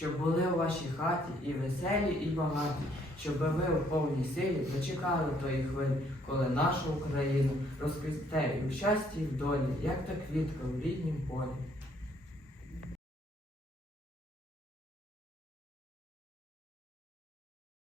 Щоб були у вашій хаті і веселі, і багаті, щоб ви у повній силі дочекали тої хвилі, коли нашу Україну розквітте і в щасті, і в долі, як та квітка в ріднім полі.